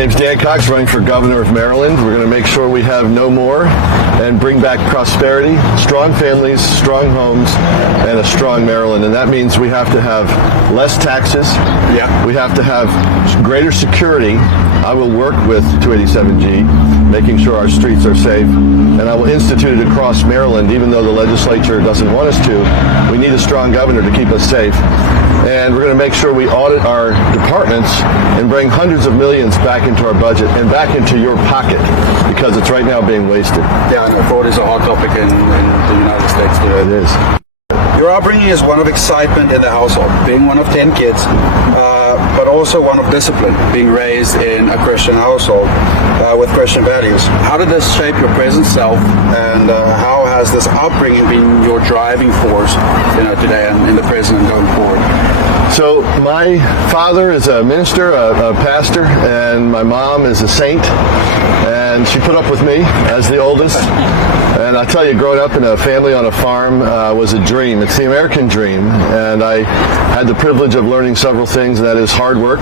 name's Dan Cox, running for governor of Maryland. We're going to make sure we have no more and bring back prosperity, strong families, strong homes, and a strong Maryland. And that means we have to have less taxes. Yeah. We have to have greater security. I will work with 287G, making sure our streets are safe, and I will institute it across Maryland, even though the legislature doesn't want us to. We need a strong governor to keep us safe. And we're going to make sure we audit our departments and bring hundreds of millions back into our budget and back into your pocket, because it's right now being wasted. Yeah, and fraud is a hot topic in the United States too. It is. Your upbringing is one of excitement in the household, being one of 10 kids, but also one of discipline, being raised in a Christian household with Christian values. How did this shape your present self, and how has this upbringing been your driving force, today and in the present and going forward? So my father is a minister, a pastor, and my mom is a saint, and she put up with me as the oldest. And I tell you, growing up in a family on a farm was a dream. It's the American dream, and I had the privilege of learning several things, and that is hard work.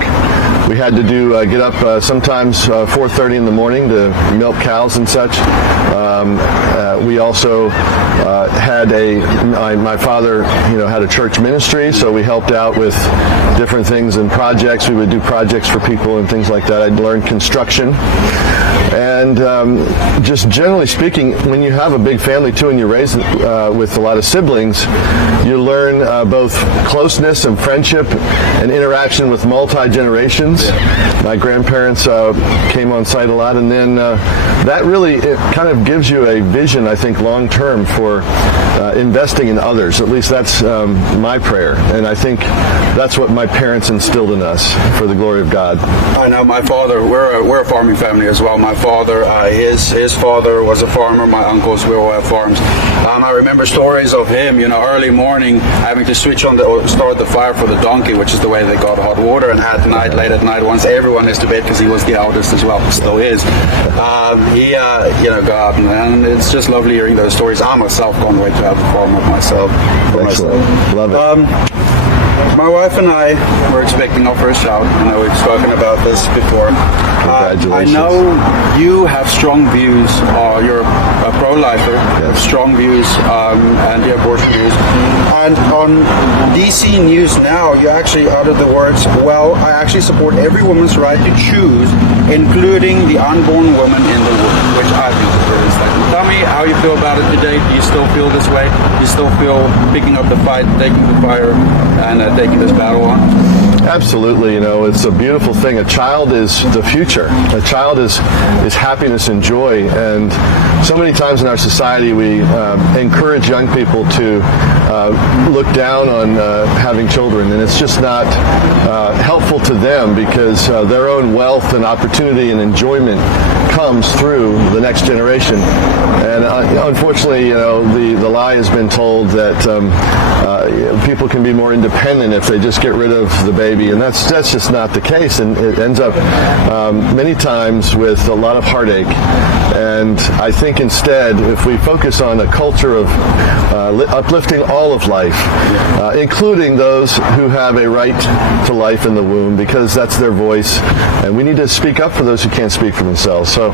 We had to get up sometimes 4:30 in the morning to milk cows and such. We also had my father, had a church ministry, so we helped out with different things and projects. We would do projects for people and things like that. I'd learned construction. And just generally speaking, when you have a big family too and you're raised with a lot of siblings, you learn both closeness and friendship and interaction with multi-generations. My grandparents came on site a lot, and then that really kind of gives you a vision, I think, long term for investing in others. At least that's my prayer, and I think that's what my parents instilled in us for the glory of God. I know my father, we're a farming family as well. My father, his father was a farmer, my uncles, we all have farms. I remember stories of him, early morning having to switch on start the fire for the donkey, which is the way they got hot water, and late at night, once everyone is to bed, because he was the eldest as well, still is, he go out, and it's just lovely hearing those stories. I myself can't wait to have a farm of myself. Love it. My wife and I were expecting our first child. We've spoken about this before. Congratulations. I know you have strong views. You're a pro-lifer, yes. Strong views, anti-abortion views. And on DC News Now, you actually uttered the words, "Well, I actually support every woman's right to choose, including the unborn woman in the womb," which I think is really statement. Tell me how you feel about it today. Do you still feel this way? Do you still feel picking up the fight, taking the fire, and taking this battle on? Absolutely. It's a beautiful thing. A child is the future. A child is happiness and joy. And so many times in our society we encourage young people to look down on having children, and it's just not helpful to them, because their own wealth and opportunity and enjoyment comes through the next generation. And unfortunately, the lie has been told that people can be more independent if they just get rid of the baby, and that's just not the case, and it ends up many times with a lot of heartache. And I think instead, if we focus on a culture of uplifting all of life, including those who have a right to life in the womb, because that's their voice, and we need to speak up for those who can't speak for themselves. So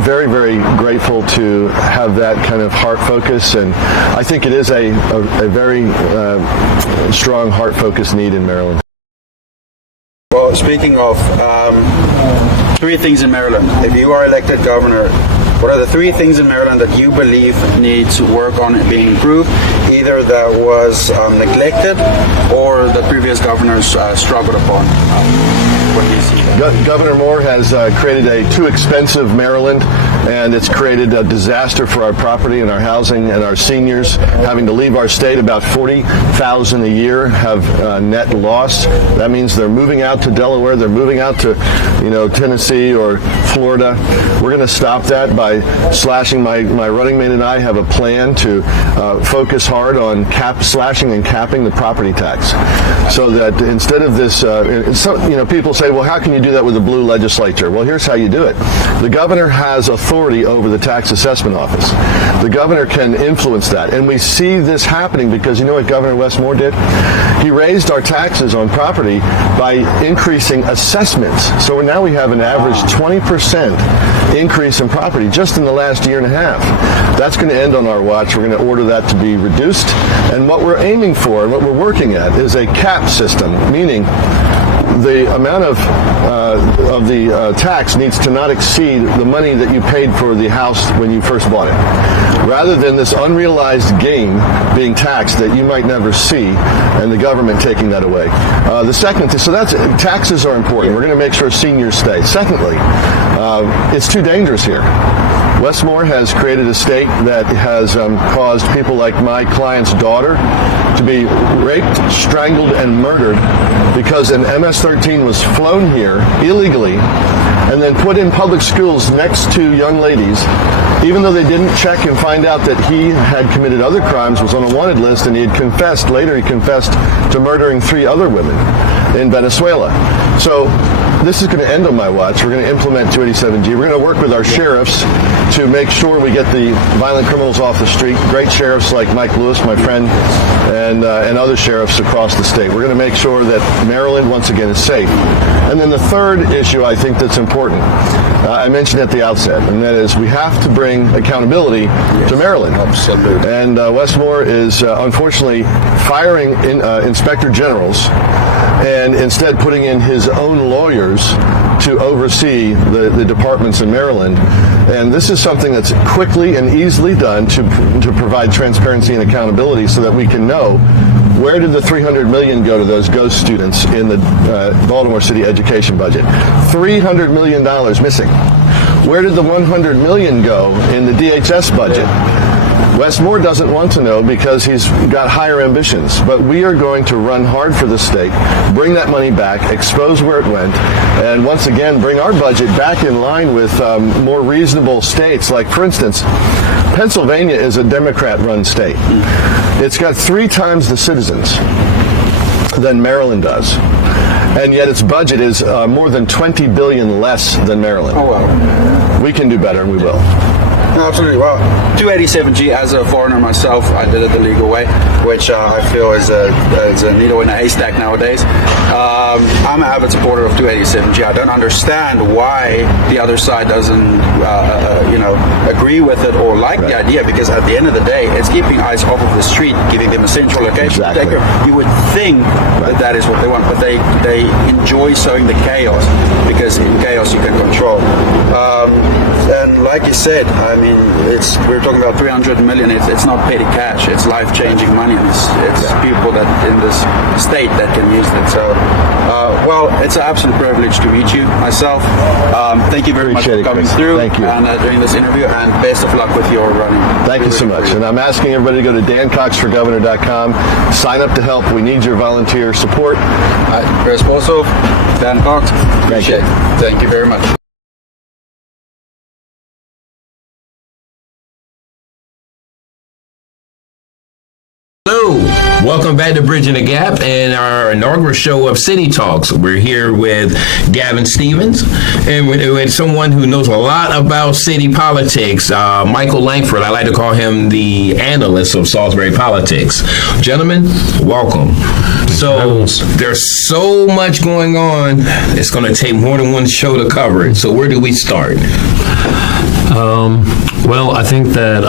very, very grateful to have that kind of heart focus, and I think it is a very strong heart focus need in Maryland. Well, speaking of three things in Maryland, if you are elected governor, what are the three things in Maryland that you believe needs work on being improved, either that was neglected or the previous governors struggled upon? What do you see there? Governor Moore has created a too expensive Maryland, and it's created a disaster for our property and our housing and our seniors having to leave our state. About 40,000 a year have net loss. That means they're moving out to Delaware, they're moving out to Tennessee or Florida. We're going to stop that by slashing. My running mate and I have a plan to focus hard on slashing and capping the property tax, so that instead of this, people say, well, how can you do do that with a blue legislature? Well, here's how you do it. The governor has authority over the tax assessment office. The governor can influence that. And we see this happening because you know what Governor Wes Moore did? He raised our taxes on property by increasing assessments. So now we have an average 20% increase in property just in the last year and a half. That's going to end on our watch. We're going to order that to be reduced. And what we're aiming for and what we're working at is a cap system, meaning the amount of the tax needs to not exceed the money that you paid for the house when you first bought it, rather than this unrealized gain being taxed that you might never see, and the government taking that away. The second, so that's taxes are important. We're going to make sure seniors stay. Secondly, it's too dangerous here. Wes Moore has created a state that has caused people like my client's daughter to be raped, strangled, and murdered because an MS-13 was flown here illegally and then put in public schools next to young ladies, even though they didn't check and find out that he had committed other crimes, was on a wanted list, and he had confessed, later he confessed to murdering 3 other women in Venezuela. So this is going to end on my watch. We're going to implement 287G. We're going to work with our sheriffs to make sure we get the violent criminals off the street. Great sheriffs like Mike Lewis, my friend, and other sheriffs across the state. We're going to make sure that Maryland, once again, is safe. And then the third issue I think that's important, I mentioned at the outset, and that is we have to bring accountability to Maryland. Absolutely. And Wes Moore is unfortunately firing inspector generals and instead putting in his own lawyers to oversee the departments in Maryland. And this is something that's quickly and easily done to provide transparency and accountability so that we can know where did the $300 million go to those ghost students in the Baltimore City education budget. $300 million missing. Where did the $100 million go in the DHS budget? Wes Moore doesn't want to know because he's got higher ambitions, but we are going to run hard for the state, bring that money back, expose where it went, and once again bring our budget back in line with more reasonable states. Like, for instance, Pennsylvania is a Democrat-run state. It's got 3 times the citizens than Maryland does, and yet its budget is more than $20 billion less than Maryland. Oh, wow. We can do better, and we will. Absolutely. Well, 287G, as a foreigner myself, I did it the legal way, which I feel is a needle in a haystack nowadays. I'm an avid supporter of 287G. I don't understand why the other side doesn't, agree with it or like the idea, because at the end of the day, it's keeping ICE off of the street, giving them a central location to take care. You would think that is what they want, but they enjoy sowing the chaos, because in chaos you can control. And like you said, I mean, we're talking about 300 million. It's not petty cash. It's life-changing money. It's people that in this state that can use it. So, well, it's an absolute privilege to meet you myself. Thank you very much for coming through. Thank you. And doing this interview, and best of luck with your running. Thank you so much. And I'm asking everybody to go to dancoxforgovernor.com, sign up to help. We need your volunteer support. Chris Bolsov, Dan Cox. Appreciate it. Thank you very much. Hello, welcome back to Bridging the Gap and our inaugural show of City Talks. We're here with Gavin Stevens and with someone who knows a lot about city politics, Michael Langford. I like to call him the analyst of Salisbury politics. Gentlemen, welcome. So there's so much going on, it's going to take more than one show to cover it. So where do we start? Well, I think that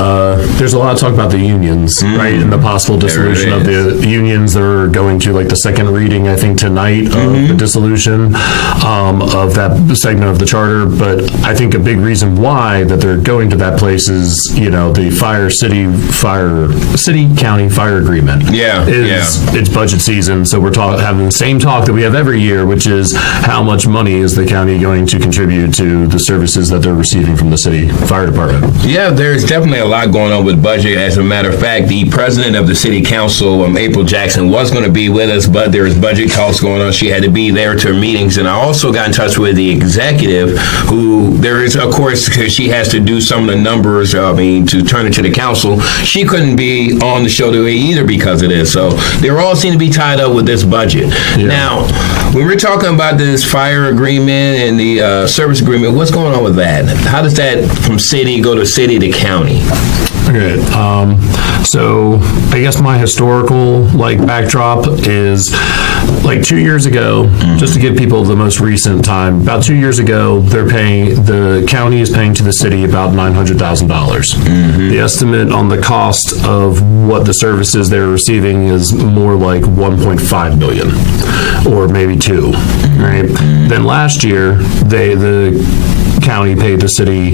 there's a lot of talk about the unions, right, and the possible dissolution of the unions. They're going to, like, the second reading, I think, tonight of the dissolution of that segment of the charter. But I think a big reason why that they're going to that place is, the city-county fire agreement. It's budget season, so we're having the same talk that we have every year, which is how much money is the county going to contribute to the services that they're receiving from the city fire department. Yeah, there's definitely a lot going on with budget. As a matter of fact, the president of the city council, April Jackson, was going to be with us, but there was budget talks going on. She had to be there to her meetings. And I also got in touch with the executive, who there is, of course, because she has to do some of the numbers, to turn it to the council. She couldn't be on the show today either because of this. So they all seem to be tied up up with this budget. Now, when we're talking about this fire agreement and the service agreement, what's going on with that? How does that from city go to city to county? Okay, so I guess my historical backdrop is 2 years ago, just to give people the most recent time, about 2 years ago, the county is paying to the city about $900,000. The estimate on the cost of what the services they're receiving is more like 1.5 million, or maybe 2, right? Then last year, the county paid the city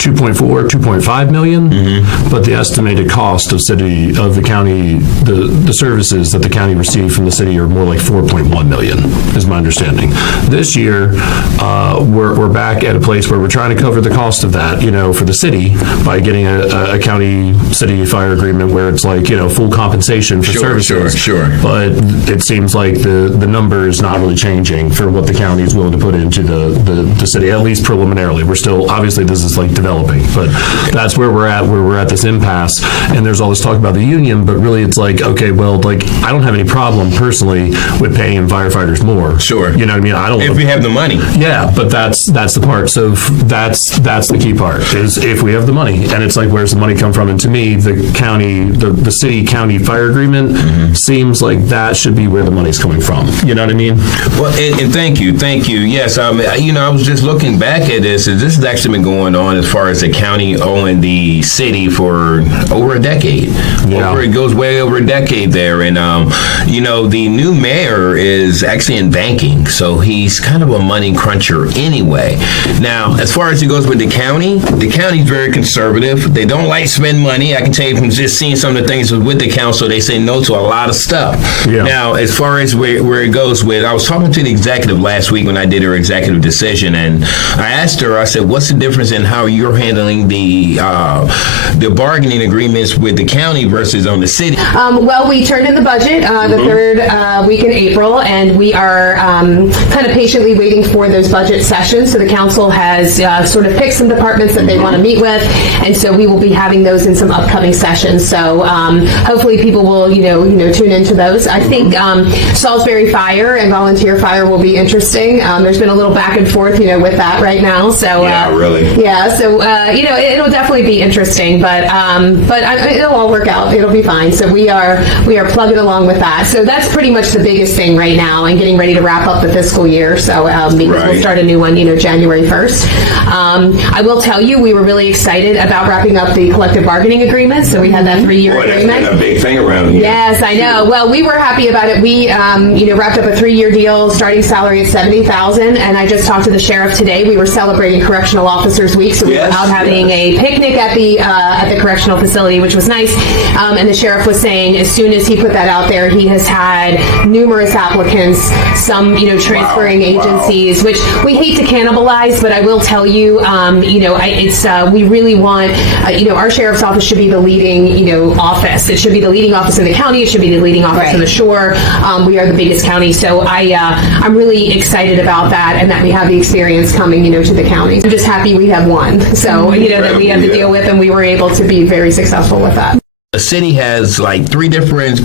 2.5 million, but the estimated cost of the county, the services that the county received from the city are more like 4.1 million, is my understanding. This year, we're back at a place where we're trying to cover the cost of that, for the city by getting a county city fire agreement where it's full compensation for services. Sure. But it seems like the number is not really changing for what the county is willing to put into the city, at least preliminarily. We're still, obviously this is developing, but that's where we're at this impasse. And there's all this talk about the union, but really it's okay, well, I don't have any problem personally with paying firefighters more. Sure. You know what I mean? I don't. If we have the money. Yeah, but that's the part. So that's the key part, is if we have the money. And it's where's the money come from? And to me, the county, the city county fire agreement seems like that should be where the money's coming from. You know what I mean? Well, and thank you. Yes, I was just looking back at this, and this has actually been going on as far as the county owing the city for over a decade. Yeah. It goes way over a decade there. And, the new mayor is actually in banking, so he's kind of a money cruncher anyway. Now, as far as it goes with the county's very conservative. They don't like to spend money. I can tell you from just seeing some of the things with the council, they say no to a lot of stuff. Yeah. Now, as far as where it goes with, I was talking to the executive last week when I did her executive decision, and I asked her, I said, what's the difference in how you're handling the bargaining agreements with the county versus on the city? Well, we turned in the budget the third week in April, and we are kind of patiently waiting for those budget sessions. So the council has sort of picked some departments that they want to meet with, and so we will be having those in some upcoming sessions. So hopefully people will, tune into those. I think Salisbury Fire and Volunteer Fire will be interesting. There's been a little back and forth, with that right now. So really. Yeah. So it'll definitely be interesting, but it'll all work out. It'll be fine. So we are plugging along with that. So that's pretty much the biggest thing right now, and getting ready to wrap up the fiscal year. So because we'll start a new one, January 1st. I will tell you, we were really excited about wrapping up the collective bargaining agreement. So we had that 3-year agreement. That's been a big thing around here. Yes, I know. Well, we were happy about it. We wrapped up a 3-year deal, starting salary at $70,000. And I just talked to the sheriff today. We were celebrating Correctional Officers Week, so we were out having a picnic at the correctional facility, which was nice. And the sheriff was saying, as soon as he put that out there, he has had numerous applicants, some transferring agencies, which we hate to cannibalize, but I will tell you, we really want, our sheriff's office should be the leading, office. It should be the leading office in the county. It should be the leading office in the shore. We are the biggest county, so I'm really excited about that, and that we have the experience coming, to the county. I'm just happy we have one, so that we have to deal with, and we were able to be very successful with that. The city has 3 different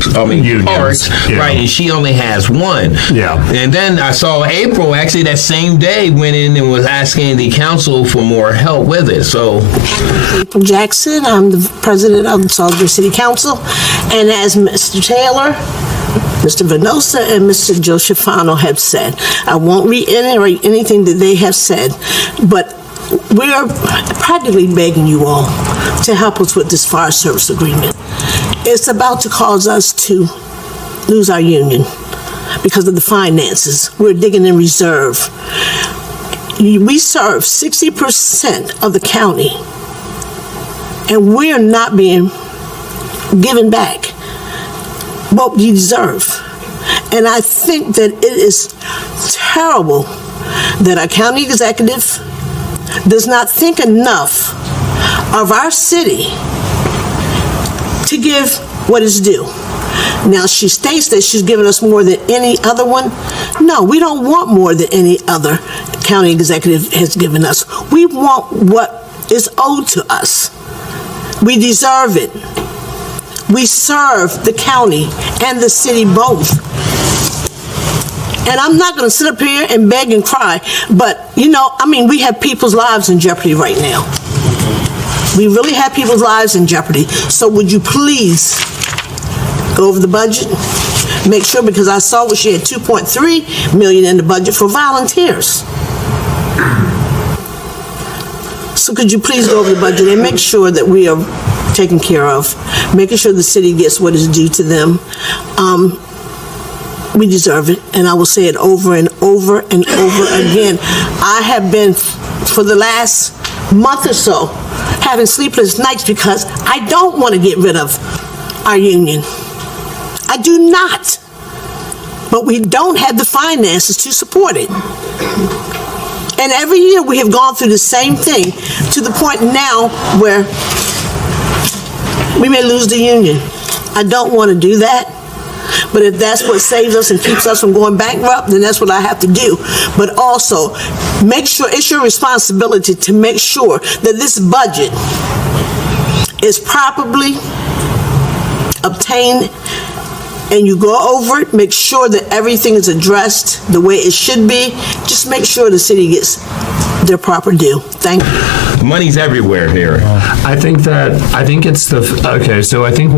parts, right? And she only has one. Yeah. And then I saw April, actually that same day, went in and was asking the council for more help with it. So, April Jackson, I'm the president of the Salisbury City Council, and as Mr. Taylor, Mr. Venosa, and Mr. Joshifano have said, I won't reiterate anything that they have said, but we are practically begging you all to help us with this fire service agreement. It's about to cause us to lose our union because of the finances. We're digging in reserve. We serve 60% of the county, and we're not being given back what we deserve. And I think that it is terrible that our county executive does not think enough of our city to give what is due. Now, she states that she's given us more than any other one. No, we don't want more than any other county executive has given us. We want what is owed to us. We deserve it. We serve the county and the city both. And I'm not going to sit up here and beg and cry, but, we have people's lives in jeopardy right now. We really have people's lives in jeopardy. So would you please go over the budget? Make sure, because I saw she had $2.3 million in the budget for volunteers. So could you please go over the budget and make sure that we are taken care of, making sure the city gets what is due to them. We deserve it, and I will say it over and over and over again. I have been, for the last month or so, having sleepless nights because I don't want to get rid of our union. I do not. But we don't have the finances to support it. And every year we have gone through the same thing, to the point now where we may lose the union. I don't want to do that. But if that's what saves us and keeps us from going bankrupt, then that's what I have to do. But also, make sure, it's your responsibility to make sure that this budget is properly obtained, and you go over it, make sure that everything is addressed the way it should be. Just make sure the city gets their proper due. Thank you. Money's everywhere here. I think one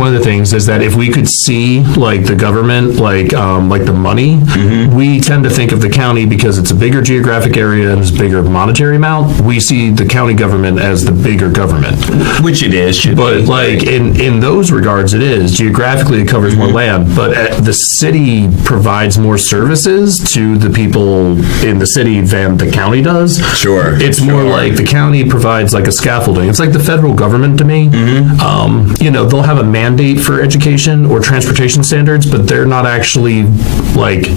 of the things is that if we could see like the government, like the money, we tend to think of the county because it's a bigger geographic area and it's a bigger monetary amount. We see the county government as the bigger government. Which it is. But like in those regards, it is. Geographically, it covers more land, but the city provides more services to the people in the city than the county does. Sure. It's more like the county provides like a scaffolding. It's like the federal government to me. They'll have a mandate for education or transportation standards, but they're not actually like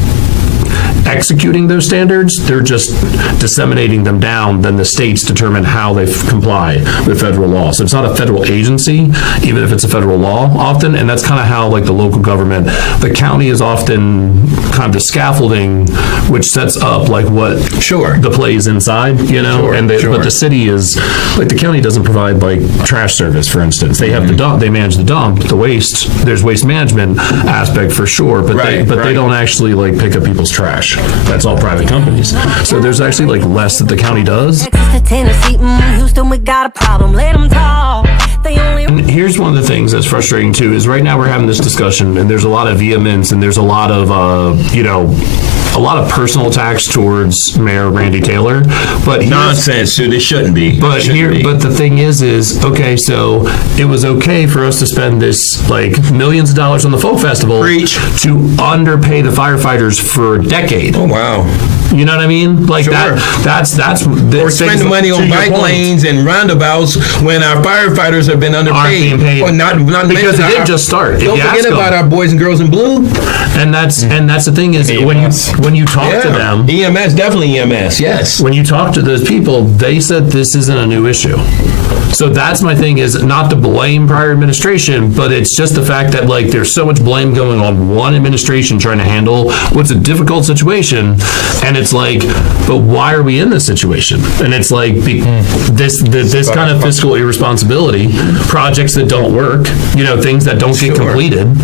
executing those standards. They're just disseminating them down. Then the states determine how they comply with federal law. So it's not a federal agency, even if it's a federal law often. And that's kind of how like the local government, the county is often kind of the scaffolding, which sets up like what the play is inside, but the city is like, the county doesn't provide like trash service, for instance. They have the dump, they manage the dump, the waste, there's waste management aspect for sure, but they don't actually like pick up people's trash. That's all private companies. So there's actually like less that the county does. And here's one of the things that's frustrating too, is right now we're having this discussion and there's a lot of vehemence and there's a lot of, a lot of personal attacks towards Mayor Randy Taylor, but nonsense, dude. It shouldn't be. But the thing is okay. So it was okay for us to spend this like millions of dollars on the folk festival to underpay the firefighters for a decade. Oh wow. You know what I mean? Like that's or spending money on bike lanes and roundabouts when our firefighters have been underpaid. Or not because it didn't just start. Don't forget about our boys and girls in blue. And that's the thing is when you talk to them, EMS, definitely EMS, yes. When you talk to those people, they said this isn't a new issue. So that's my thing, is not to blame prior administration, but it's just the fact that like there's so much blame going on one administration trying to handle what's a difficult situation, and it's like, but why are we in this situation? And it's like this kind of fiscal irresponsibility, projects that don't work, things that don't get completed.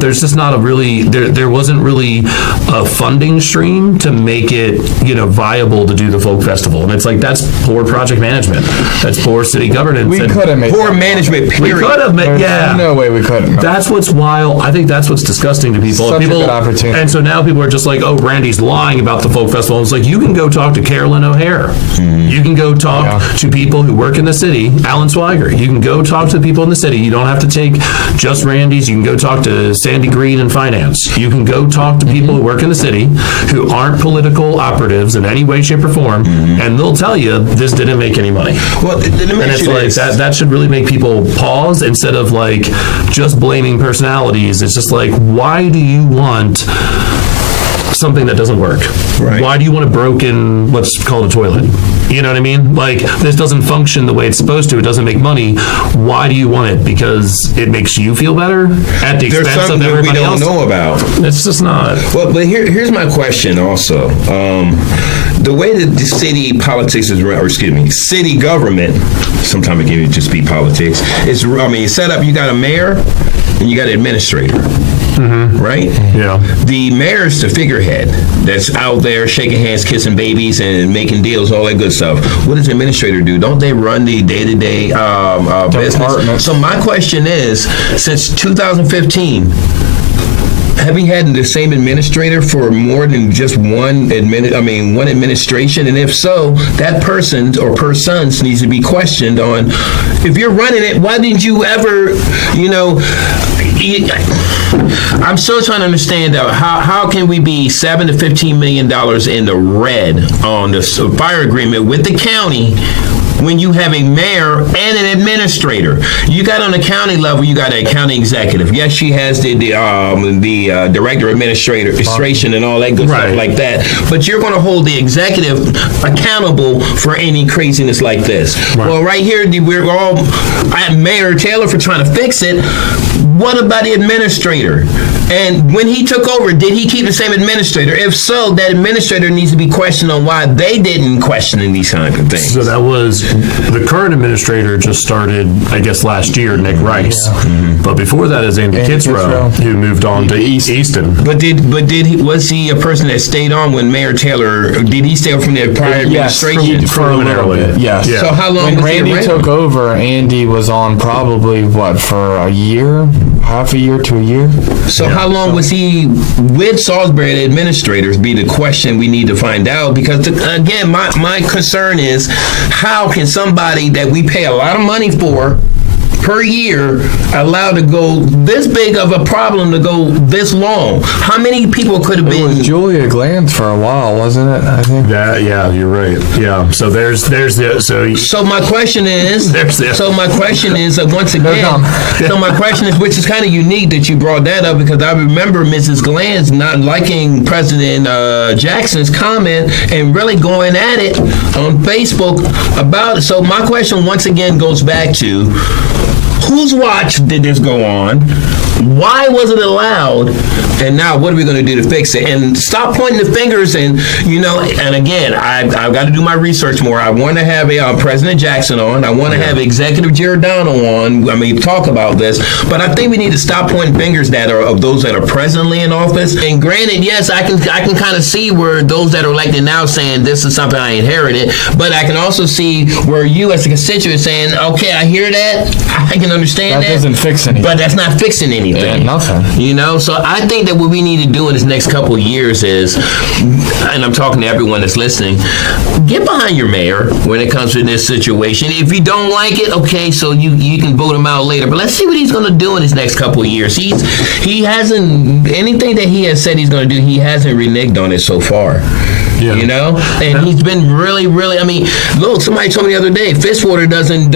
There's just not there wasn't really a funding stream to make it viable to do the folk festival, and it's like that's poor project management, that's poor city governance. We could have made poor management. Period. We could have made. Yeah. No way we couldn't. That's what's wild. I think that's what's disgusting to people. Such a good opportunity. And so now people are just like, oh, Randy's lying about the folk festival. It's like, you can go talk to Carolyn O'Hare. You can go talk to people who work in the city, Alan Swiger. You can go talk to the people in the city. You don't have to take just Randy's. You can go talk to Sandy Green in finance. You can go talk to people who work in the city who aren't political operatives in any way, shape, or form, and they'll tell you this didn't make any money. Well, and it's like that should really make people pause instead of like just blaming personalities. It's just like, why do you want something that doesn't work? Right. Why do you want a broken, what's called a toilet? You know what I mean? Like, this doesn't function the way it's supposed to. It doesn't make money. Why do you want it? Because it makes you feel better at the expense of everybody else? There's something we don't know about. It's just not. Well, but here's my question also. The way that the city politics is run, or excuse me, city government, sometimes it can just be politics, it's set up, you got a mayor and you got an administrator. right? Yeah. The mayor's the figurehead that's out there shaking hands, kissing babies, and making deals, all that good stuff. What does the administrator do? Don't they run the day-to-day business? So my question is, since 2015, have you had the same administrator for more than just one administration? And if so, that person or persons needs to be questioned on, if you're running it, why didn't you ever, I'm still trying to understand how can we be $7 to $15 million in the red on the fire agreement with the county when you have a mayor and an administrator? You got on the county level, you got a county executive. Yes, she has the director of administration and all that good stuff like that. But you're going to hold the executive accountable for any craziness like this. Right. Well, right here, we're all at Mayor Taylor for trying to fix it. What about the administrator? And when he took over, did he keep the same administrator? If so, that administrator needs to be questioned on why they didn't question these kinds of things. So that was the current administrator just started, I guess, last year, Nick Rice. Yeah. But before that is Andy Kitzrow, who moved on to Easton. But was he a person that stayed on when Mayor Taylor? Did he stay from the prior administration? Permanently. Yes. Yeah. So how long when was Randy took over? Andy was on probably for a year, half a year to a year. So how long was he with Salisbury, the administrators? Be the question we need to find out, because again, my concern is, how can somebody that we pay a lot of money for per year allowed to go this big of a problem to go this long? How many people could have been? It was Julia Glanz for a while, wasn't it? I think. Yeah, you're right. Yeah. So there's the So my question is. Once again. So my question is, which is kind of unique that you brought that up, because I remember Mrs. Glanz not liking President Jackson's comment and really going at it on Facebook about it. So my question once again goes back to, whose watch did this go on? Why was it allowed? And now what are we going to do to fix it? And stop pointing the fingers. And again, I've got to do my research more. I want to have President Jackson on. I want to have Executive Giordano on. Talk about this. But I think we need to stop pointing fingers that are of those that are presently in office. And granted, yes, I can kind of see where those that are elected now saying this is something I inherited. But I can also see where you as a constituent saying, okay, I hear that. I can understand that. That doesn't fix anything. But that's not fixing anything. Yeah, nothing. So I think that what we need to do in this next couple of years is, and I'm talking to everyone that's listening, get behind your mayor when it comes to this situation. If you don't like it, okay, so you can vote him out later. But let's see what he's going to do in this next couple of years. He hasn't, anything that he has said he's going to do, he hasn't reneged on it so far. Yeah. And he's been really, really, look, somebody told me the other day, Fitzwater doesn't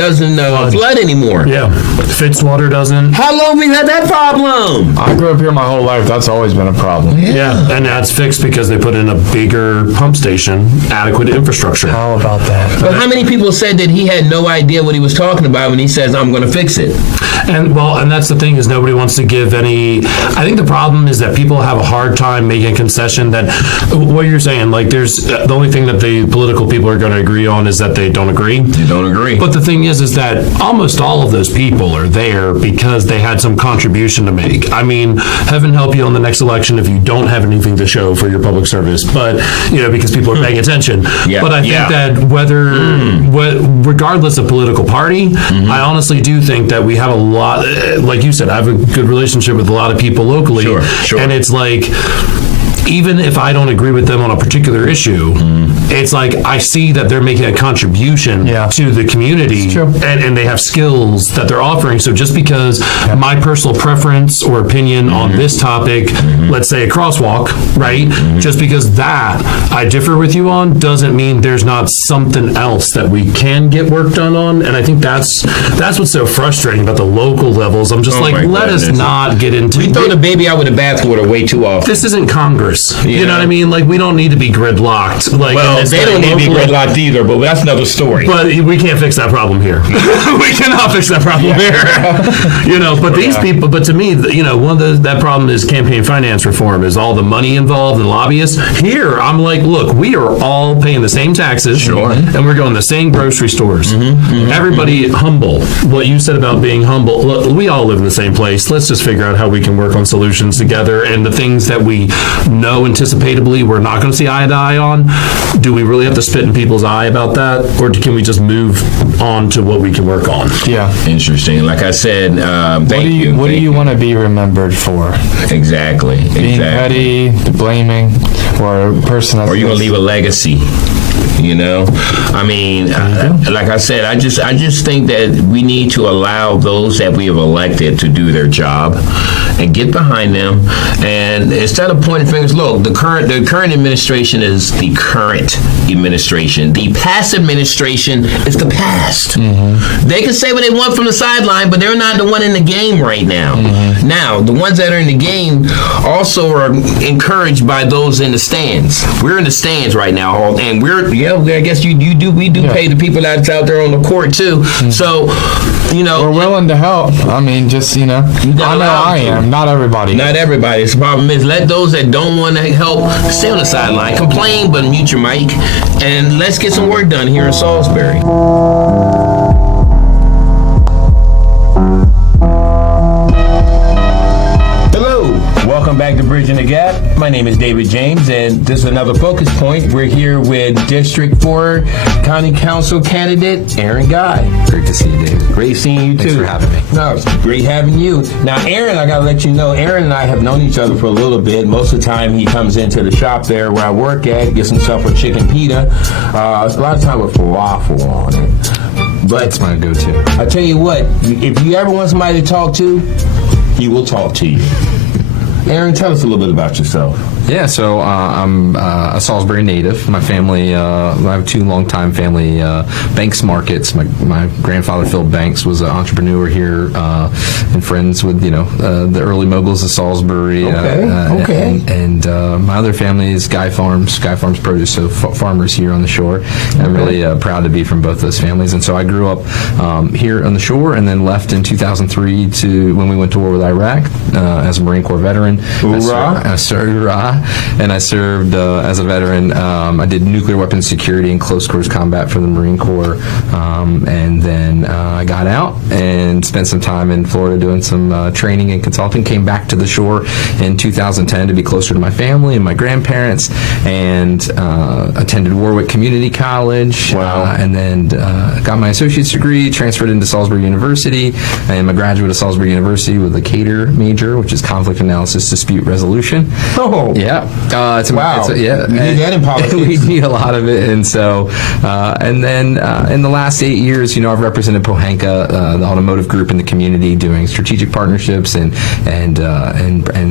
flood anymore. Yeah, Fitzwater doesn't. How long have we had that problem? I grew up here my whole life. That's always been a problem. Yeah, and that's fixed because they put in a bigger pump station, adequate infrastructure. How about that? But how many people said that he had no idea what he was talking about when he says, I'm going to fix it? And that's the thing, is nobody wants to give any. I think the problem is that people have a hard time making a concession that what you're saying, there's the only thing that the political people are going to agree on is that they don't agree. They don't agree. But the thing is that almost all of those people are there because they had some contribution to make. Heaven help you on the next election if you don't have anything to show for your public service, but because people are paying attention. Yeah. But I think that regardless of political party, I honestly do think that we have a lot, like you said, I have a good relationship with a lot of people locally. Sure. And it's like, even if I don't agree with them on a particular issue, it's like I see that they're making a contribution to the community, and they have skills that they're offering. So just because my personal preference or opinion on this topic, let's say a crosswalk, right? Just because that I differ with you on doesn't mean there's not something else that we can get work done on. And I think that's what's so frustrating about the local levels. I'm just let us not get into. We throw the baby out with the bathwater way too often. This isn't Congress. course. You know what I mean? Like, we don't need to be gridlocked. Like, Well, they don't need to be gridlocked either, but that's another story. But we can't fix that problem here. We cannot fix that problem here. But these people, but to me, one of that problem is campaign finance reform, is all the money involved and lobbyists. Here, I'm like, look, we are all paying the same taxes. Sure. And we're going to the same grocery stores. Everybody humble. What you said about being humble, look, we all live in the same place. Let's just figure out how we can work on solutions together, and the things that we know anticipatably we're not going to see eye to eye on, do we really have to spit in people's eye about that, or can we just move on to what we can work on? Yeah. Interesting. Like I said, thank you. What do you want to be remembered for? Exactly. Being petty, blaming, or a person that's... Or you're going to leave a legacy. I mean, like I said, I just think that we need to allow those that we have elected to do their job and get behind them. And instead of pointing fingers, look, the current administration is the current administration. The past administration is the past. They can say what they want from the sideline, but they're not the one in the game right now. Now, the ones that are in the game also are encouraged by those in the stands. We're in the stands right now, and I guess we do pay the people that's out there on the court too. So, we're willing to help. I mean, just, I know I am. Not everybody. Not everybody. The problem is, let those that don't want to help stay on the sideline. Complain, but mute your mic, and let's get some work done here in Salisbury. Welcome back to Bridging the Gap. My name is David James, and this is another focus point. We're here with District 4 County Council candidate Aaron Guy. Great to see you, David. Great seeing you, too. Thanks for having me. No, it's great having you. Now, Aaron, I got to let you know, Aaron and I have known each other for a little bit. Most of the time, he comes into the shop there where I work at, gets himself a chicken pita. A lot of time with falafel on it. But that's my go-to. I tell you what, if you ever want somebody to talk to, he will talk to you. Aaron, tell us a little bit about yourself. Yeah, so I'm a Salisbury native. My family, I have two longtime family Banks markets. My grandfather, Phil Banks, was an entrepreneur here and friends with, the early moguls of Salisbury. Okay. And my other family is Guy Farms Produce, so farmers here on the shore. And I'm really proud to be from both those families. And so I grew up here on the shore and then left in 2003 when we went to war with Iraq as a Marine Corps veteran. I served as a veteran. I did nuclear weapons security and close quarters combat for the Marine Corps, and then I got out and spent some time in Florida doing some training and consulting. Came back to the shore in 2010 to be closer to my family and my grandparents, and attended Warwick Community College. Wow. And then got my associate's degree, transferred into Salisbury University. I am a graduate of Salisbury University with a CATER major, which is conflict analysis dispute resolution. Oh, yeah. Wow. Yeah. We need that in politics. We need a lot of it. And so, and then in the last 8 years, I've represented Pohanka, the automotive group in the community, doing strategic partnerships and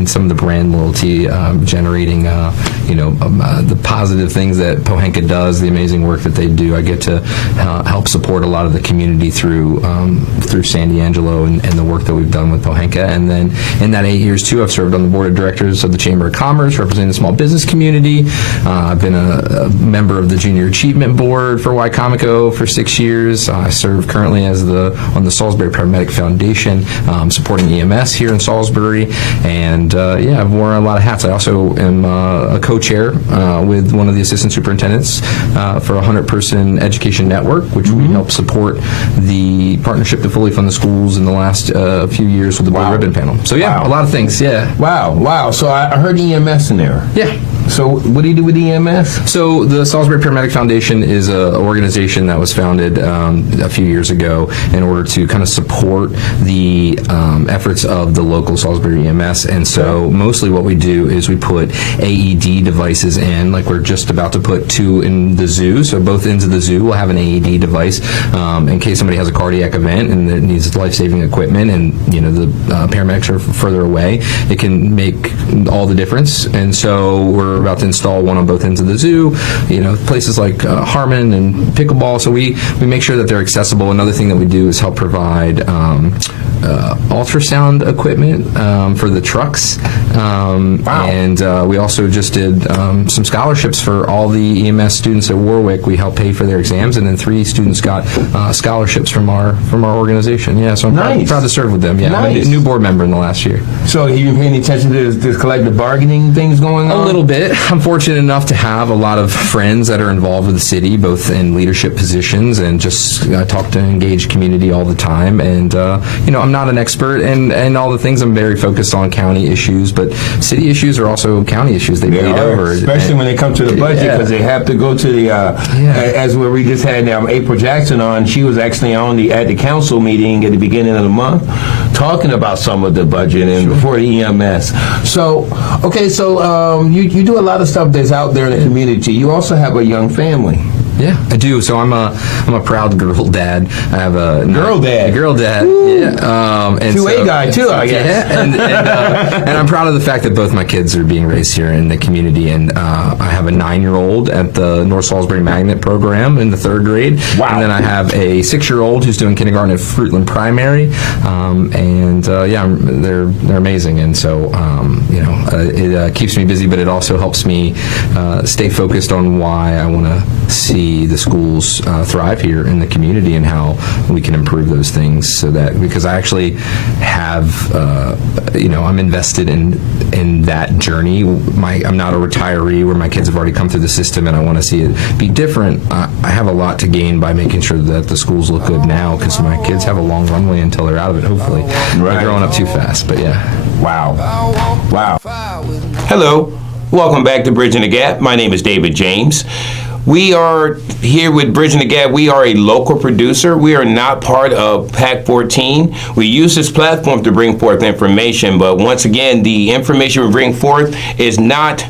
some of the brand loyalty, generating, the positive things that Pohanka does, the amazing work that they do. I get to help support a lot of the community through San D'Angelo and the work that we've done with Pohanka. And then in that 8 years, too, I've served on the board of directors of the Chamber of Commerce, representing the small business community. I've been a member of the Junior Achievement Board for Y Comico for 6 years. I serve currently on the Salisbury Paramedic Foundation, supporting EMS here in Salisbury. And I've worn a lot of hats. I also am a co-chair with one of the assistant superintendents for a 100-person education network, which we help support the partnership to fully fund the schools in the last few years with the Blue Ribbon Panel. So a lot of things. Yeah. Wow. So I heard EMS in there. Yeah. So what do you do with EMS? So the Salisbury Paramedic Foundation is an organization that was founded a few years ago in order to kind of support the efforts of the local Salisbury EMS. And so mostly what we do is we put AED devices in, like we're just about to put 2 in the zoo. So both ends of the zoo will have an AED device in case somebody has a cardiac event and it needs life-saving equipment, and the paramedics are further away. It can make all the difference. And so we're we're about to install one on both ends of the zoo. Places like Harmon and pickleball. So we make sure that they're accessible. Another thing that we do is help provide ultrasound equipment for the trucks. And we also just did some scholarships for all the EMS students at Warwick. We helped pay for their exams, and then 3 students got scholarships from our organization. Yeah, so I'm proud to serve with them. Yeah, I'm a new board member in the last year. So have you been paying attention to this collective bargaining things going on? A little bit. I'm fortunate enough to have a lot of friends that are involved with the city, both in leadership positions and just talk to engaged community all the time. And, I'm not an expert in all the things. I'm very focused on county issues, but city issues are also county issues. They bleed over. Especially when they come to the budget, because they have to go to the, as where we just had April Jackson on, she was actually at the council meeting at the beginning of the month talking about some of the budget and before the EMS. So, you do a lot of stuff that's out there in the community. You also have a young family. Yeah, I do. So I'm a proud girl dad. I have a girl dad. Yeah. And 2A guy too, I guess. Yeah, and I'm proud of the fact that both my kids are being raised here in the community. And I have a 9-year-old at the North Salisbury Magnet program in the 3rd grade. Wow. And then I have a 6-year-old who's doing kindergarten at Fruitland Primary. They're amazing. And so it keeps me busy, but it also helps me stay focused on why I want to see the schools thrive here in the community and how we can improve those things. So that, because I actually have, I'm invested in that journey. I'm not a retiree where my kids have already come through the system, and I want to see it be different. I have a lot to gain by making sure that the schools look good now, because my kids have a long runway until they're out of it, hopefully. They're growing up too fast, but yeah. Wow. Hello. Welcome back to Bridging the Gap. My name is David James. We are here with Bridging the Gap. We are a local producer. We are not part of PAC 14. We use this platform to bring forth information, but once again, the information we bring forth is not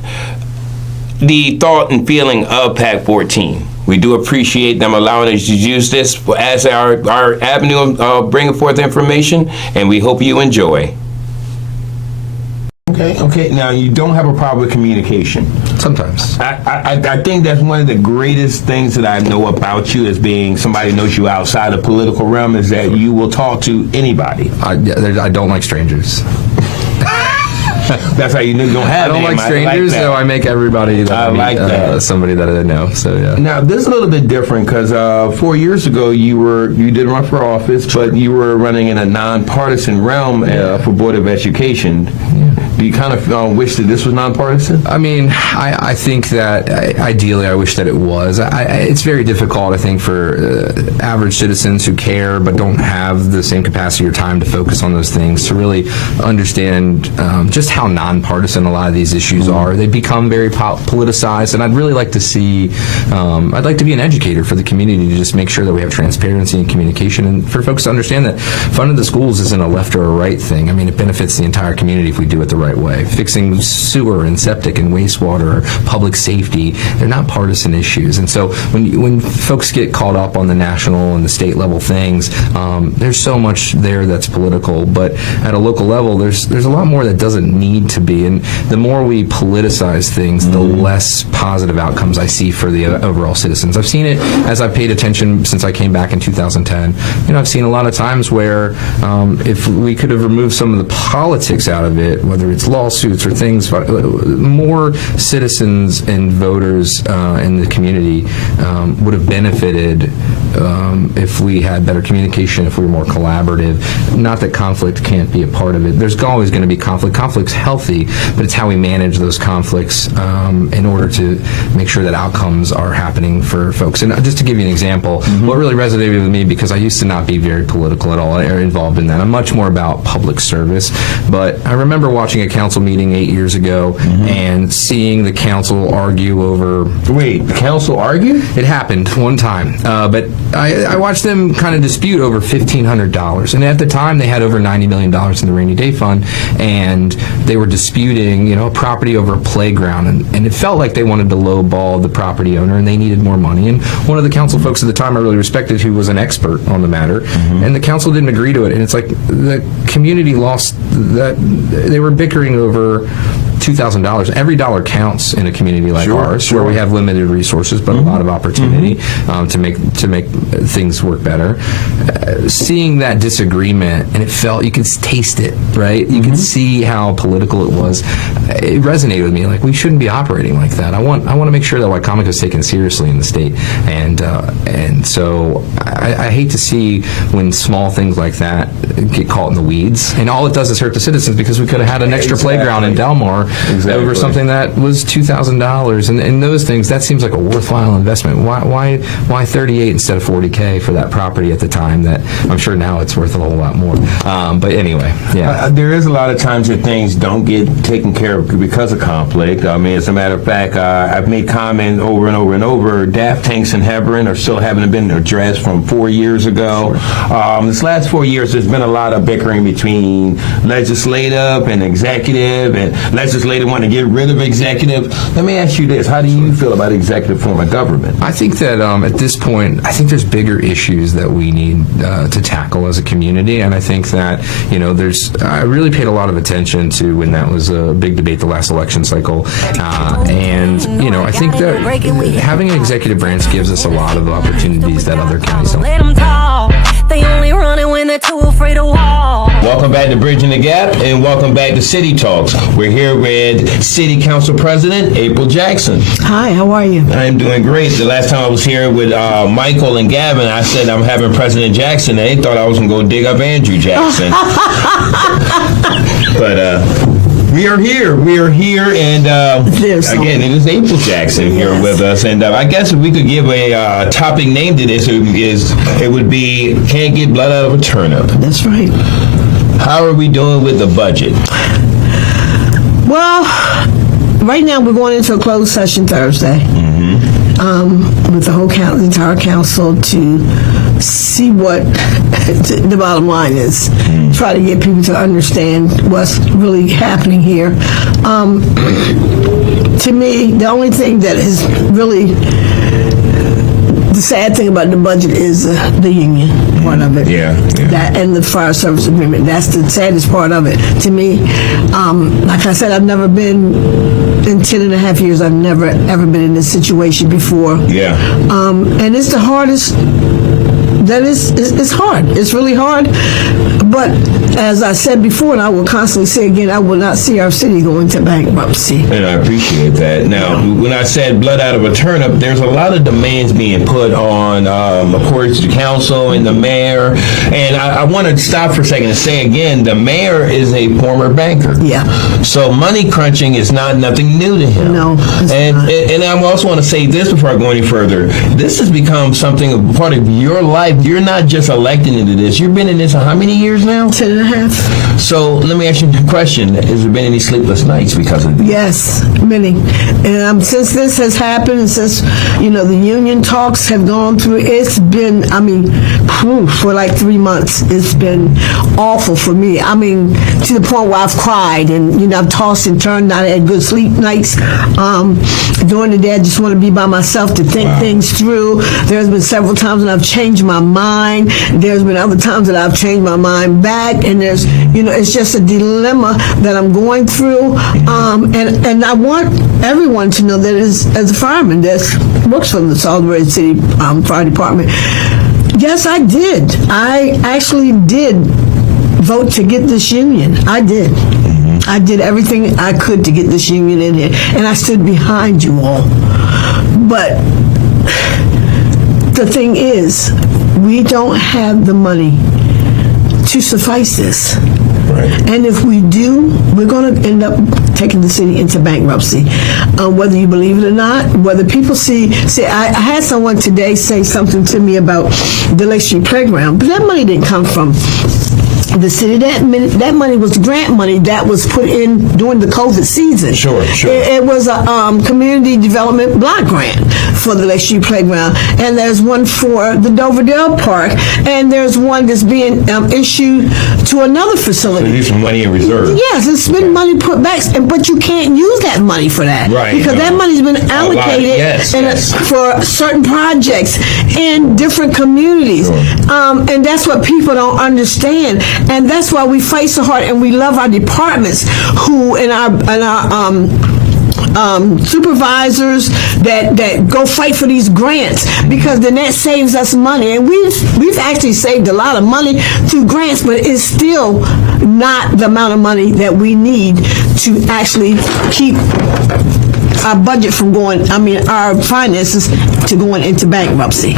the thought and feeling of PAC 14. We do appreciate them allowing us to use this as our avenue of bringing forth information, and we hope you enjoy. Okay. Now, you don't have a problem with communication. Sometimes. I think that's one of the greatest things that I know about you as being somebody who knows you outside the political realm, is that you will talk to anybody. I don't like strangers. That's how you don't have. I don't like strangers, so I make everybody somebody that I know. So yeah. Now this is a little bit different, because 4 years ago you did run for office, but you were running in a nonpartisan realm for Board of Education. Yeah. Do you kind of wish that this was nonpartisan? I mean, I think that ideally I wish that it was. It's very difficult, I think, for average citizens who care but don't have the same capacity or time to focus on those things to really understand just how nonpartisan a lot of these issues are. They become very politicized, and I'd really like to see, I'd like to be an educator for the community to just make sure that we have transparency and communication, and for folks to understand that funding the schools isn't a left or a right thing. I mean, it benefits the entire community if we do it the right way. Fixing sewer and septic and wastewater, public safety, they're not partisan issues. And so when folks get caught up on the national and the state level things, there's so much there that's political, but at a local level, there's a lot more that doesn't need to be. And the more we politicize things, the less positive outcomes I see for the overall citizens. I've seen it as I've paid attention since I came back in 2010. I've seen a lot of times where if we could have removed some of the politics out of it, whether it's lawsuits or things, more citizens and voters in the community would have benefited if we had better communication, if we were more collaborative. Not that conflict can't be a part of it. There's always going to be conflict. Conflict's healthy, but it's how we manage those conflicts in order to make sure that outcomes are happening for folks. And just to give you an example, what really resonated with me, because I used to not be very political at all or involved in that. I'm much more about public service, but I remember watching a council meeting 8 years ago and seeing the council argue over... Wait, the council argue? It happened one time, but I watched them kind of dispute over $1,500, and at the time they had over $90 million in the rainy day fund, and they were disputing, a property over a playground, and it felt like they wanted to lowball the property owner, and they needed more money. And one of the council folks at the time I really respected, who was an expert on the matter, and the council didn't agree to it, and it's like the community lost that. They were bickering over $2,000. Every dollar counts in a community like ours, where we have limited resources, but a lot of opportunity to make things work better. Seeing that disagreement, and you could taste it, right? You could see how political it was. It resonated with me. Like, we shouldn't be operating like that. I want to make sure that Wycomico is taken seriously in the state, and so I hate to see when small things like that get caught in the weeds, and all it does is hurt the citizens, because we could have had an extra playground in Delmar over something that was $2,000, and those things, that seems like a worthwhile investment. Why 38 instead of 40K for that property at the time? That I'm sure now it's worth a whole lot more. But anyway, yeah. There is a lot of times that things don't get taken care of because of conflict. I mean, as a matter of fact, I've made comment over and over and over. DAF tanks in Hebron are still haven't been addressed from 4 years ago. This last 4 years, there's been a lot of bickering between legislative and executive, and legislative want to get rid of executive. Let me ask you this: how do you feel about executive form of government? I think that at this point, I think there's bigger issues that we need to tackle as a community, and I think that I really paid a lot of attention to when that was a big debate the last election cycle, and I think that having an executive branch gives us a lot of opportunities that other counties don't. They only run it when they're too afraid to walk. Welcome back to Bridging the Gap, and welcome back to City Talks. We're here with City Council President April Jackson. Hi, how are you? I'm doing great. The last time I was here with Michael and Gavin, I said I'm having President Jackson, and they thought I was going to go dig up Andrew Jackson. But we are here, and again, it is April Jackson here with us, and I guess if we could give a topic name to this, it would be "Can't Get Blood Out of a Turnip." That's right. How are we doing with the budget? Well, right now we're going into a closed session Thursday with the whole entire council to see what the bottom line is. Try to get people to understand what's really happening here. To me, the only thing that is really the sad thing about the budget is the union part of it. Yeah. That and the fire service agreement. That's the saddest part of it. To me, like I said, I've never been, in 10.5 years, I've never ever been in this situation before. Yeah. And it's the hardest. It's hard. It's really hard. But as I said before, and I will constantly say again, I will not see our city go into bankruptcy. And I appreciate that. Now, when I said blood out of a turnip, there's a lot of demands being put on, of course, the council and the mayor. And I want to stop for a second and say again, the mayor is a former banker. Yeah. So money crunching is not nothing new to him. No. And I also want to say this before I go any further. This has become something, part of your life. You're not just elected into this. You've been in this for how many years now? 10.5. So let me ask you a question. Has there been any sleepless nights because of this? Yes, many. And since this has happened, and since, the union talks have gone through, it's been, for like 3 months, it's been awful for me. To the point where I've cried and, I've tossed and turned, not had good sleep nights. During the day, I just want to be by myself to think things through. There's been several times when I've changed my mind. There's been other times that I've changed my mind back, and there's, it's just a dilemma that I'm going through. And I want everyone to know that as a fireman that works for the Salisbury City Fire Department, yes, I did. I actually did vote to get this union. I did. I did everything I could to get this union in here, and I stood behind you all. But the thing is, we don't have the money to suffice this. Right. And if we do, we're going to end up taking the city into bankruptcy. Whether you believe it or not, whether people see, I had someone today say something to me about the Lake Street Playground, but that money didn't come from the city. That money was grant money that was put in during the COVID season. Sure. It was a community development block grant for the Lake Street Playground, and there's one for the Doverdale Park, and there's one that's being issued to another facility. So these are money in reserve. Yes, it's been money put back, but you can't use that money for that. Right. Because that money's been allocated for certain projects in different communities. Sure. And that's what people don't understand. And that's why we fight so hard, and we love our departments who in our supervisors that go fight for these grants, because then that saves us money. And we've actually saved a lot of money through grants, but it's still not the amount of money that we need to actually keep our budget from our finances to going into bankruptcy.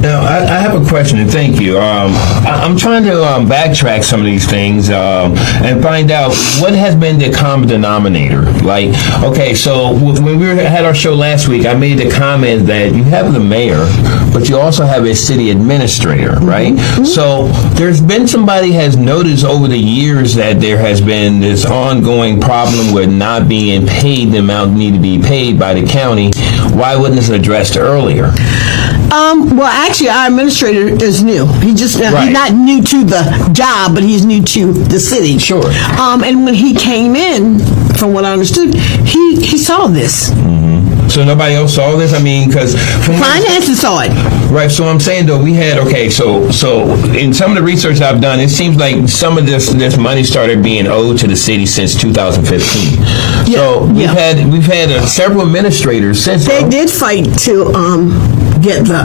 Now, I have a question, and thank you. I'm trying to backtrack some of these things and find out what has been the common denominator. Like, okay, so when we had our show last week, I made the comment that you have the mayor, but you also have a city administrator, right? Mm-hmm. So there's been somebody has noticed over the years that there has been this ongoing problem with not being paid the amount needed to be paid by the county. Why wasn't this addressed earlier? Well, actually, our administrator is new. He's not new to the job, but he's new to the city. Sure. And when he came in, from what I understood, he saw this. Mm-hmm. So nobody else saw this? I mean, because finances saw it. Right. So I'm saying, though, we had, so in some of the research I've done, it seems like some of this money started being owed to the city since 2015. Yeah, so we've had several administrators since. They did fight to get the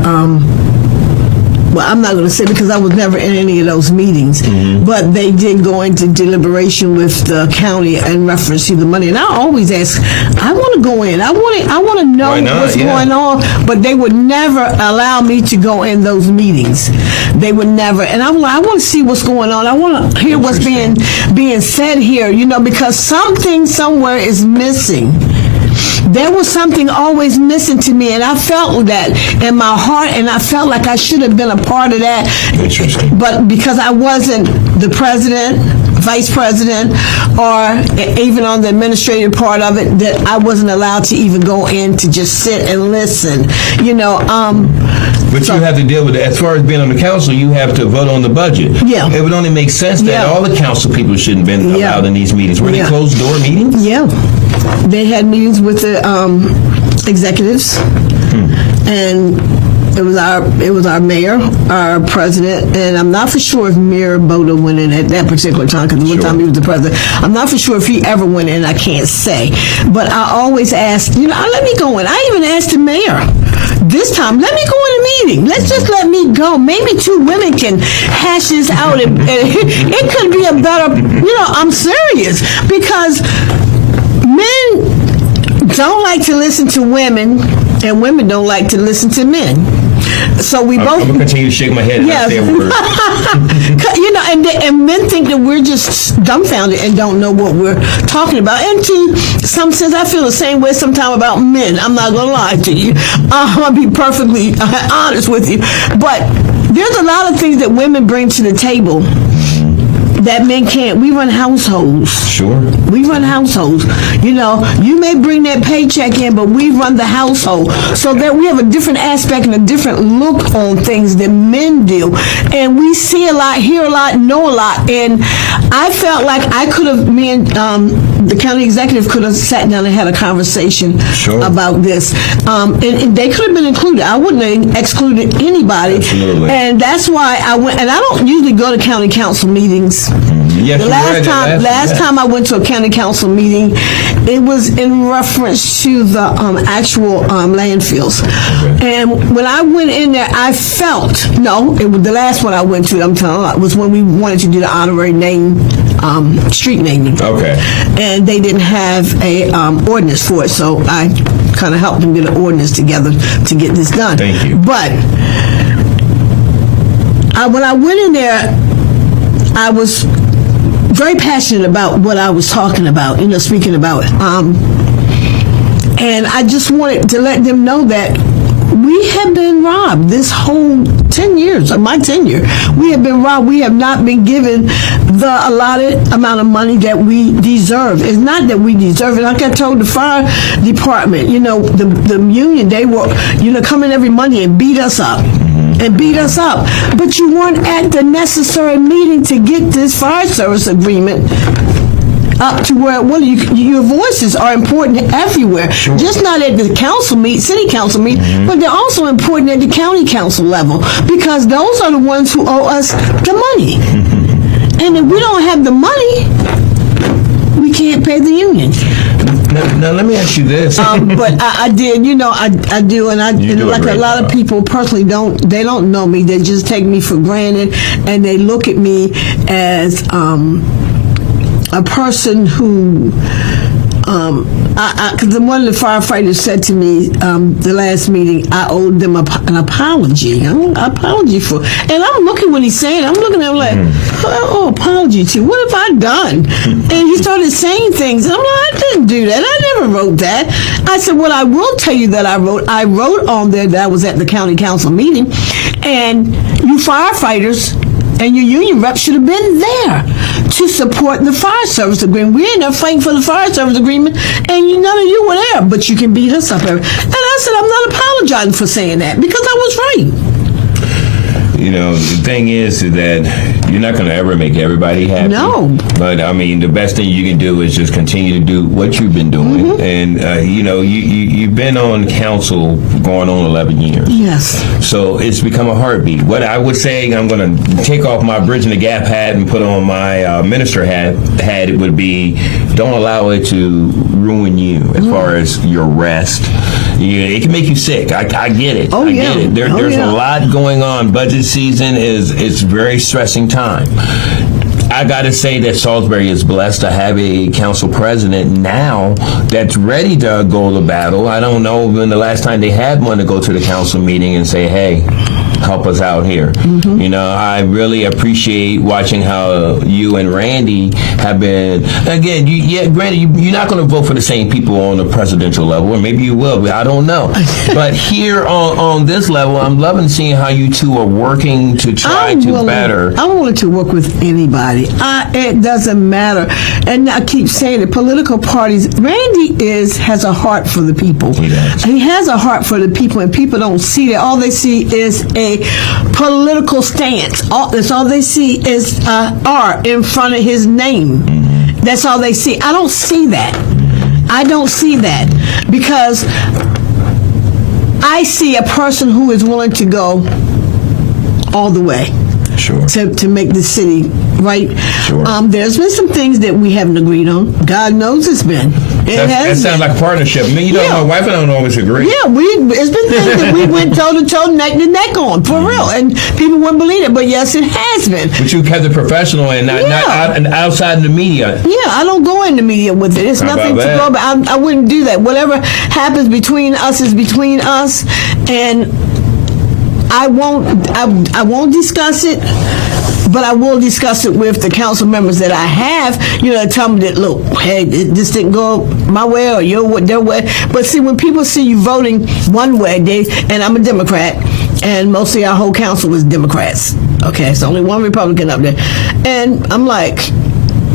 well, I'm not going to say because I was never in any of those meetings, but they did go into deliberation with the county in reference to the money. And I always ask, I want to go in. I want to know what's going on, but they would never allow me to go in those meetings. They would never. And I'm like, I want to see what's going on. I want to hear what's being said here, because something somewhere is missing. There was something always missing to me, and I felt that in my heart, and I felt like I should have been a part of that. Interesting. But because I wasn't the president, vice president, or even on the administrative part of it, that I wasn't allowed to even go in to just sit and listen. But you have to deal with it. As far as being on the council, you have to vote on the budget. Yeah. It would only make sense that all the council people shouldn't have been allowed in these meetings. Were they closed door meetings? Yeah. They had meetings with the executives, and it was our mayor, our president, and I'm not for sure if Mayor Boda went in at that particular time, because one time he was the president. I'm not for sure if he ever went in. I can't say, but I always ask, let me go in. I even asked the mayor this time, let me go in a meeting. Let's just let me go. Maybe two women can hash this out, and it could be a better. I'm serious, because men don't like to listen to women, and women don't like to listen to men. So we both. I'm gonna continue to shake my head. Yes. And men think that we're just dumbfounded and don't know what we're talking about. And to some sense, I feel the same way sometimes about men. I'm not gonna lie to you. I'm gonna be perfectly honest with you. But there's a lot of things that women bring to the table that men can't. We run households. Sure. We run households. You may bring that paycheck in, but we run the household. So that we have a different aspect and a different look on things than men do. And we see a lot, hear a lot, know a lot. And I felt like me and the county executive could have sat down and had a conversation about this. And they could have been included. I wouldn't have excluded anybody. Absolutely. And that's why I went, and I don't usually go to county council meetings. Yes, the last time I went to a county council meeting, it was in reference to the actual landfills. Okay. And when I went in there, I felt, it was the last one I went to, I'm telling you, was when we wanted to do the honorary name, street naming. Okay. And they didn't have a ordinance for it, so I kind of helped them get an ordinance together to get this done. Thank you. But when I went in there, I was very passionate about what I was talking about, speaking about. And I just wanted to let them know that we have been robbed this whole 10 years of my tenure. We have been robbed. We have not been given the allotted amount of money that we deserve. It's not that we deserve it. Like I told the fire department, the union, they were, come in every Monday and beat us up. But you weren't at the necessary meeting to get this fire service agreement up to where your voices are important everywhere. Sure. Just not at the city council meeting, but they're also important at the county council level, because those are the ones who owe us the money. And if we don't have the money, we can't pay the union. Now let me ask you this. But I did, I do, and like a lot of people personally they don't know me. They just take me for granted, and they look at me as a person who. Because one of the firefighters said to me the last meeting, I owed them an apology. Apology for, and I'm looking when he's saying, I'm looking at him like, oh, apology to you. What have I done? And he started saying things. And I'm like, I didn't do that. I never wrote that. I said, what I will tell you that I wrote on there that I was at the county council meeting, and you firefighters and your union rep should have been there to support the fire service agreement. We ended up fighting for the fire service agreement, and none of you were there, but you can beat us up. And I said, I'm not apologizing for saying that, because I was right. The thing is that you're not going to ever make everybody happy. No. But, the best thing you can do is just continue to do what you've been doing. Mm-hmm. And, you've been on council going on 11 years. Yes. So it's become a heartbeat. What I would say, I'm going to take off my Bridging the Gap hat and put on my minister hat, it would be, don't allow it to ruin you as far as your rest. It can make you sick. I get it. I get it. There's a lot going on. Budget season is very stressing time. I got to say that Salisbury is blessed to have a council president now that's ready to go to battle. I don't know when the last time they had one to go to the council meeting and say, hey, help us out here. Mm-hmm. I really appreciate watching how you and Randy have been. Again, granted, you're not going to vote for the same people on the presidential level, or maybe you will, but I don't know. But here on this level, I'm loving seeing how you two are working to try to better. I'm willing to work with anybody. It doesn't matter. And I keep saying it, political parties, Randy has a heart for the people. He does. He has a heart for the people, and people don't see that. All they see is a political stance. That's all they see is R in front of his name. Mm-hmm. That's all they see. I don't see that. I don't see that, because I see a person who is willing to go all the way. Sure. To make the city right. Sure. There's been some things that we haven't agreed on. God knows it's been. That sounds like a partnership. My wife and I don't always agree. Yeah, it's been things that we went toe to toe, neck to neck on, for real, and people wouldn't believe it. But yes, it has been. But you kept it professional and not outside the media. Yeah, I don't go in the media with it. It's nothing to go. But I wouldn't do that. Whatever happens between us is between us, and I won't discuss it, but I will discuss it with the council members that I have, tell me that, look, hey, this didn't go my way or their way. But see, when people see you voting one way, and I'm a Democrat, and mostly our whole council is Democrats. Okay, it's only one Republican up there. And I'm like,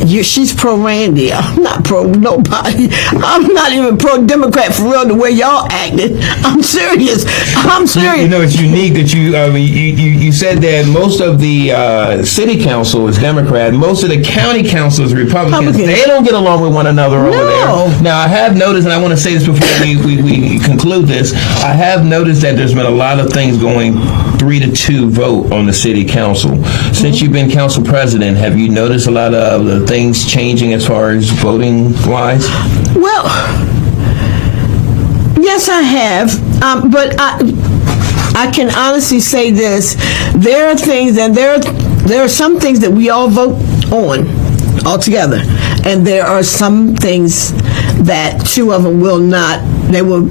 she's pro-Randy. I'm not pro-nobody. I'm not even pro-Democrat for real the way y'all acted. I'm serious. It's unique that you said that most of the city council is Democrat. Most of the county council is Republicans. They don't get along with one another over there. Now, I have noticed, and I want to say this before we conclude this, I have noticed that there's been a lot of things going 3-2 vote on the city council. Since you've been council president, have you noticed a lot of the things changing as far as voting wise? Well, yes, I have, but I can honestly say this: there are things, and there are some things that we all vote on altogether, and there are some things that two of them will not. They will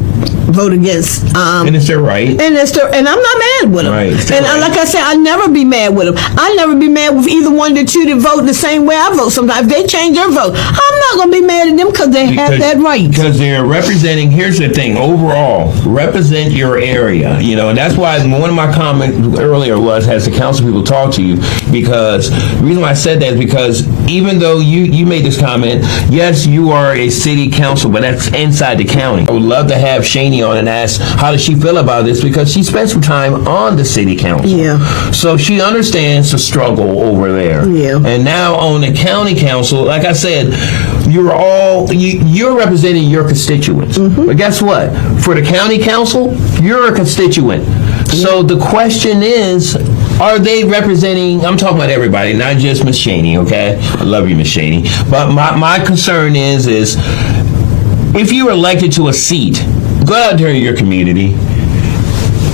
vote against. And it's their right. And I'm not mad with them. Right. And like I said, I'll never be mad with them. I'll never be mad with either one of the two that vote the same way I vote. Sometimes if they change their vote, I'm not going to be mad at them because they have that right. Because they're representing, here's the thing, overall, represent your area. And that's why one of my comments earlier was, has the council people talk to you? Because the reason why I said that is because even though you made this comment, yes, you are a city council, but that's inside the county. I would love to have Shani on and ask how does she feel about this, because she spent some time on the city council. Yeah. So she understands the struggle over there. Yeah. And now on the county council, like I said, you're representing your constituents. Mm-hmm. But guess what? For the county council, you're a constituent. Yeah. So the question is, Are they representing, I'm talking about everybody, not just Ms. Cheney, okay? I love you, Ms. Cheney. But my concern is if you were elected to a seat, go out there in your community.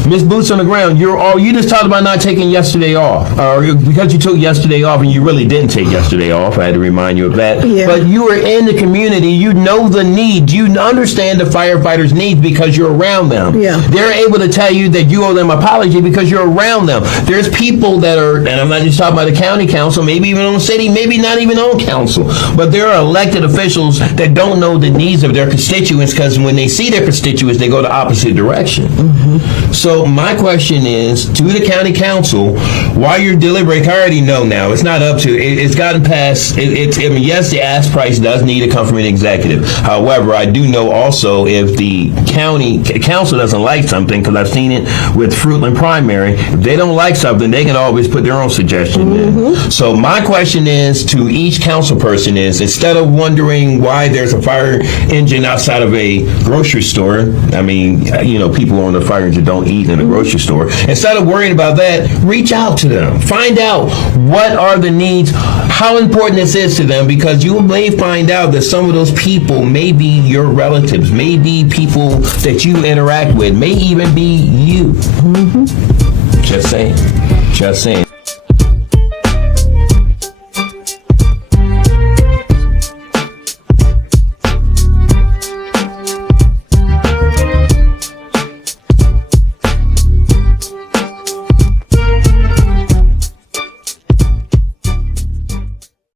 Miss Boots on the ground, you just talked about not taking yesterday off, or because you took yesterday off and you really didn't take yesterday off. I had to remind you of that. Yeah. But you were in the community. You know the needs. You understand the firefighters' needs because you're around them. Yeah. They're able to tell you that you owe them an apology because you're around them. There's people that are, and I'm not just talking about the county council, maybe even on city, maybe not even on council, but there are elected officials that don't know the needs of their constituents because when they see their constituents, they go the opposite direction. Mm-hmm. So my question is to the county council, while you're deliberating, I already know now, it's not up to, it's gotten past, yes, the ask price does need to come from an executive. However, I do know also if the county council doesn't like something, because I've seen it with Fruitland Primary, if they don't like something, they can always put their own suggestion in. So my question is to each council person is, instead of wondering why there's a fire engine outside of a grocery store, I mean, people on the fire engine don't eat in a grocery store. Instead of worrying about that, reach out to them. Find out what are the needs, how important this is to them, because you may find out that some of those people may be your relatives, may be people that you interact with, may even be you. Just saying.